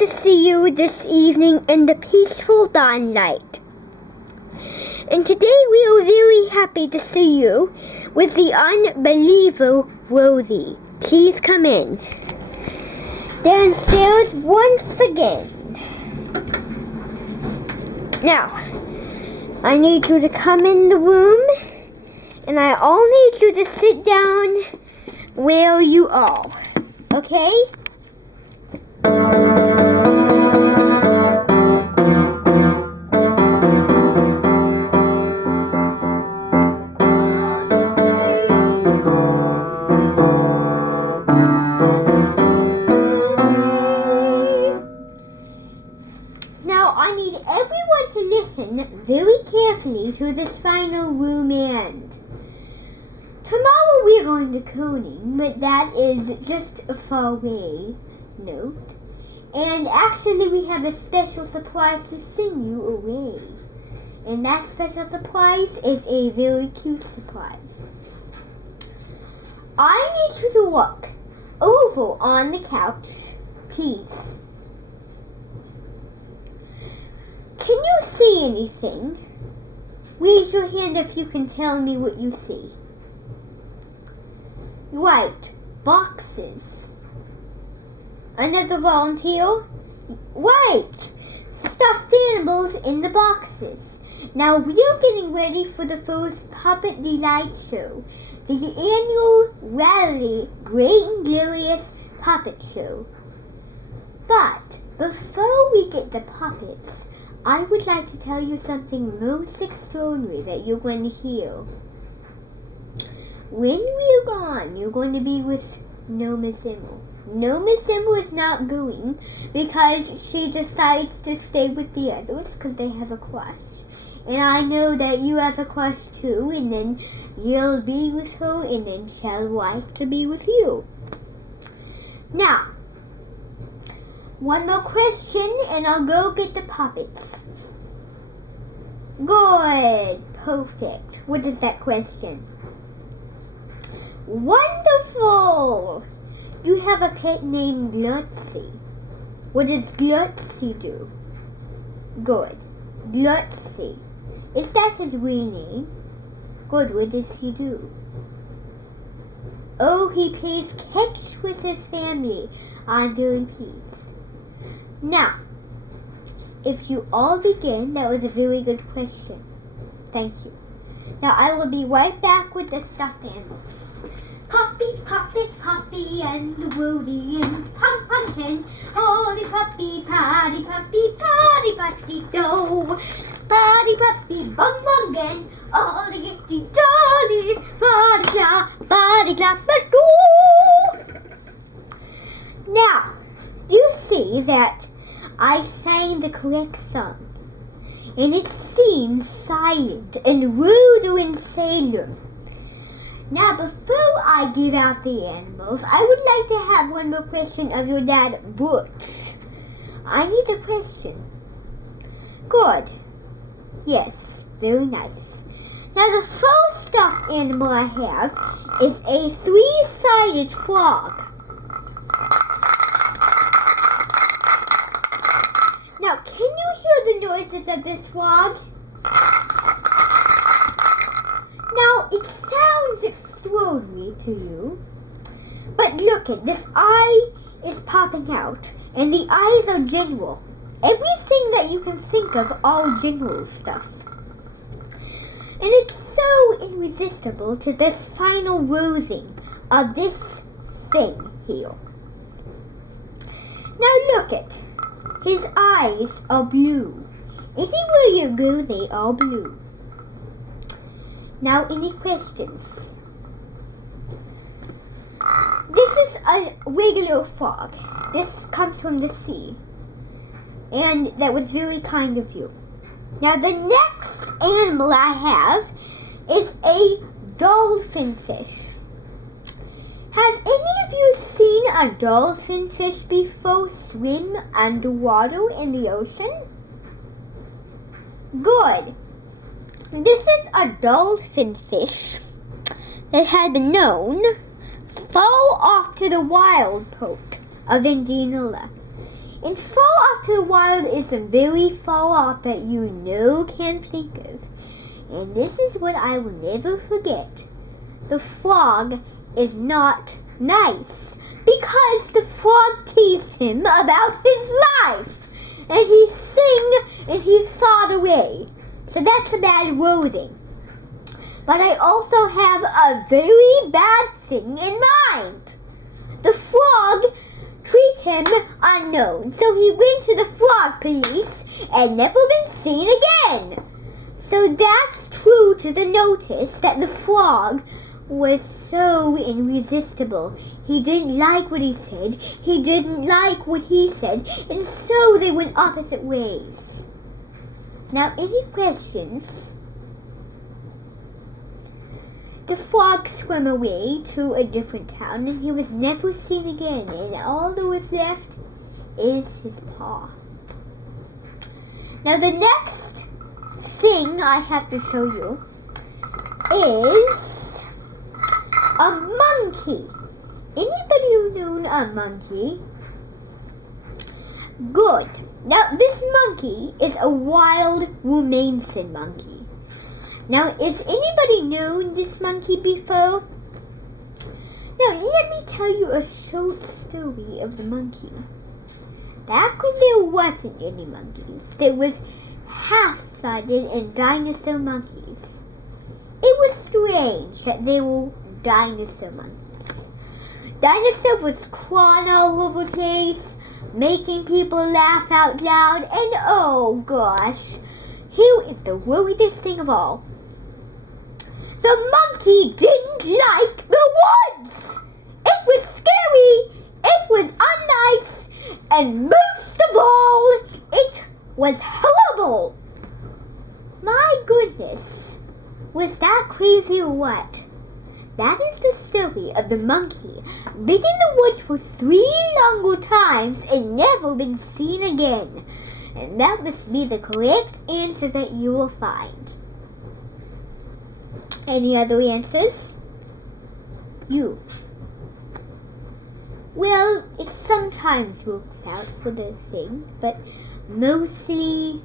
to see you this evening in the peaceful dawnlight. And today we are very happy to see you with the unbelievable Rosie. Please come in. Downstairs once again. Now, I need you to come in the room, and I all need you to sit down where you are. Okay? Now, I need everyone to listen very carefully to this final room end. Tomorrow we're going to Coning, but that is just a far away note. And actually we have a special surprise to send you away. And that special surprise is a very cute surprise. I need you to look over on the couch, please. Can you see anything? Raise your hand if you can tell me what you see. Right, boxes. Another volunteer? Right, stuffed animals in the boxes. Now we are getting ready for the first Puppet Delight Show, the annual rally Great and Glorious Puppet Show. But before we get the puppets, I would like to tell you something most extraordinary that you're going to hear. When we're gone, you're going to be with Noma Zimmel. Noma Zimmel is not going because she decides to stay with the others because they have a crush. And I know that you have a crush too, and then you'll be with her, and then she'll like to be with you. Now, one more question, and I'll go get the puppets. Good. Perfect. What is that question? Wonderful! You have a pet named Glutzy. What does Glutzy do? Good. Glutzy. Is that his real name? Good. What does he do? Oh, he plays catch with his family on Daily Peas. Now, if you all begin, that was a very good question. Thank you. Now, I will be right back with the stuffed animals. Poppy, Poppy, Poppy, and the Woody and Pumpkin. Holy puppy, patty, patty, do. Patty, puppy, bum, bum, again. All the gifty dolly, patty, clap, but do. Now, you see that I sang the correct song. And it seems silent and ruder and sailor. Now, before I give out the animals, I would like to have one more question of your dad, Butch. I need a question. Good. Yes, very nice. Now, the first stuffed animal I have is a three-sided frog. Now, can you hear the noises of this frog? Now, it sounds extraordinary to you, but look at this eye is popping out, and the eyes are general. Everything that you can think of, all general stuff. And it's so irresistible to this final rosing of this thing here. Now look at, his eyes are blue. Anywhere you go, they are blue. Now, any questions? This is a regular frog. This comes from the sea. And that was very kind of you. Now, the next animal I have is a dolphin fish. Have any of you seen a dolphin fish before swim underwater in the ocean? Good. This is a dolphin fish that had been known far off to the wild part of Indianola. And far off to the wild is the very far off that you can't think of. And this is what I will never forget. The frog is not nice because the frog teased him about his life. And he sang and he thought away. So that's a bad wording. But I also have a very bad thing in mind. The frog treated him unknown, so he went to the frog police and never been seen again. So that's true to the notice that the frog was so irresistible. He didn't like what he said, he didn't like what he said, and so they went opposite ways. Now, any questions? The frog swam away to a different town, and he was never seen again, and all that was left is his paw. Now, the next thing I have to show you is a monkey. Anybody who known a monkey? Good. Now, this monkey is a wild Rumensin monkey. Now, has anybody known this monkey before? Now, let me tell you a short story of the monkey. Back when there wasn't any monkeys, there was half-sided and dinosaur monkeys. It was strange that they were dinosaur monkeys. Dinosaur was crawling all over the place, making people laugh out loud, and oh gosh, here is the weirdest thing of all. The monkey didn't like the woods! It was scary, it was unnice, and most of all, it was horrible! My goodness, was that crazy or what? That is the story of the monkey being in the woods for 3 longer times and never been seen again. And that must be the correct answer that you will find. Any other answers? You. Well, it sometimes works out for those things, but mostly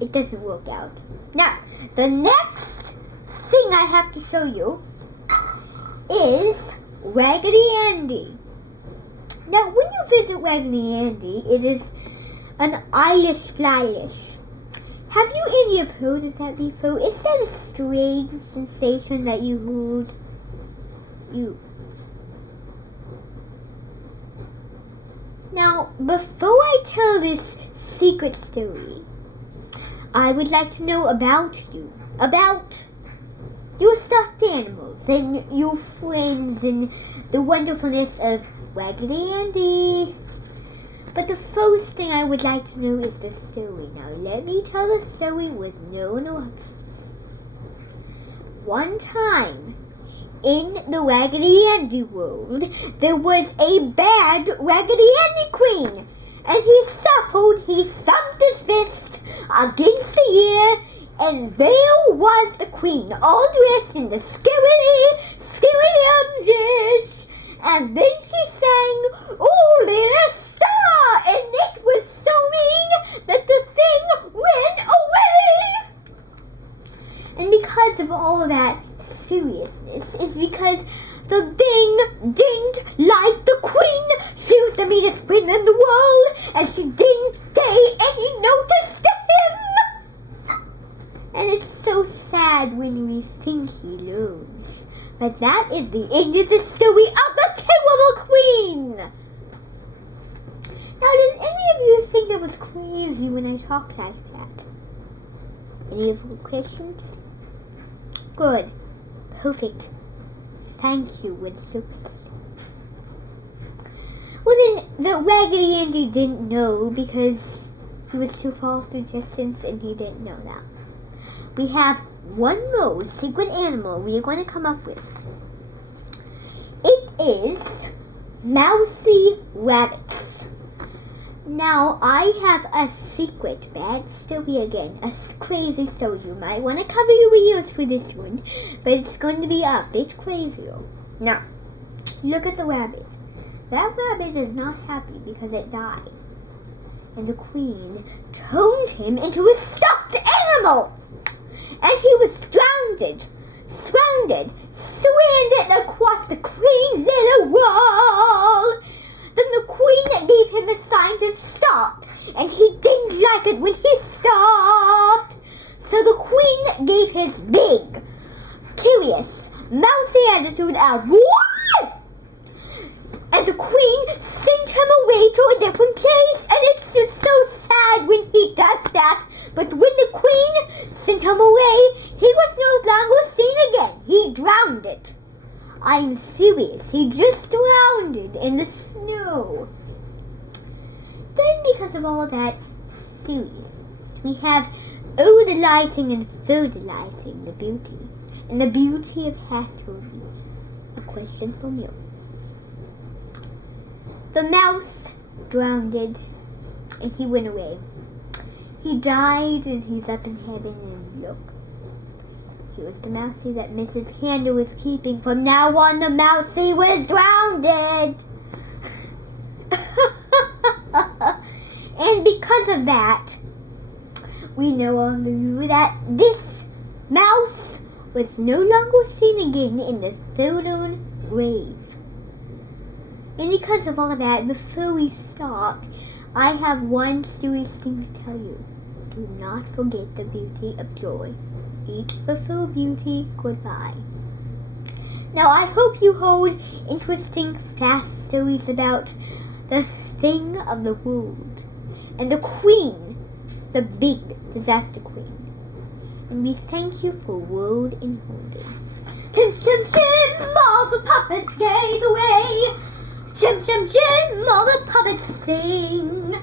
it doesn't work out. Now, the next thing I have to show you is Raggedy Andy. Now, when you visit Raggedy Andy, it is an Irish flylish. Have you any of heard of that before? Is that a strange sensation that you heard? Now, before I tell this secret story, I would like to know about you. About your stuffed animals and your friends and the wonderfulness of Raggedy Andy. But the first thing I would like to know is the story. Now let me tell the story with no interruptions. One time, in the Raggedy Andy world, there was a bad Raggedy Andy queen. And he thumped his fist against the air, and there was the queen, all dressed in the skilly and then she sang, "Oh, little star," and it was so mean that the thing went away. And because of all of that seriousness, is because the thing didn't like the queen. She was the meanest queen in the world, and she didn't pay any notice to him. And it's so sad when we think he learns. But that is the end of the story of the terrible queen. Now, does any of you think that was crazy when I talked like that? Any of you questions? Good. Perfect. Thank you, Woodstookers. Well then, the Raggedy Andy didn't know because he was too far off the distance and he didn't know that. We have one more secret animal we are going to come up with. It is mousy rabbits. Now, I have a secret bad story again, a crazy story. You might want to cover your ears for this one, but it's going to be a bit crazier. Now, look at the rabbit. That rabbit is not happy because it died. and the queen turned him into a stuffed animal. And he was stranded, stranded across the queen's little wall. Then the queen gave him a sign to stop, and he didn't like it when he stopped. So the queen gave his big, curious, mousy attitude a what? And the queen sent him away to a different place, and it's just so sad when he does that. But when the queen sent him away, he was no longer seen again. He drowned it. I'm serious. He just drowned it in the snow. Then because of all that serious, we have odalizing and fertilizing the beauty. And the beauty of Hasselby. A question from you. The mouse drowned and he went away. He died and he's up in heaven and look. He was the mousey that Mrs. Candy was keeping. From now on the mousey was drowned. And because of that, we know on the news that this mouse was no longer seen again in the southern grave. And because of all of that, before we stop, I have one serious thing to tell you. Do not forget the beauty of joy. Eat the full beauty. Goodbye. Now I hope you hold interesting, fast stories about the thing of the world and the queen, the big disaster queen. And we thank you for World in Holding. Chim, chim, chim, all the puppets gaze away. Chim, chim, chim, all the puppets sing.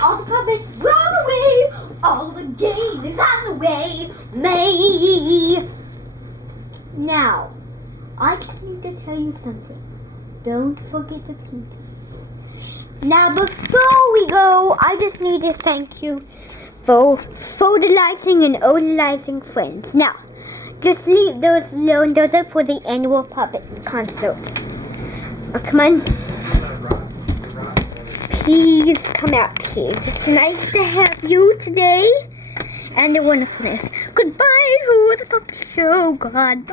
All the puppets run away. All the game is on the way. May. Now, I just need to tell you something. Don't forget the Peter. Now, before we go, I just need to thank you for fertilizing and odalizing friends. Now, just leave those alone. Those are for the annual puppet concert. Oh, come on. Please come out, please. It's nice to have you today and the wonderfulness. Goodbye to the puppet show. Goodbye.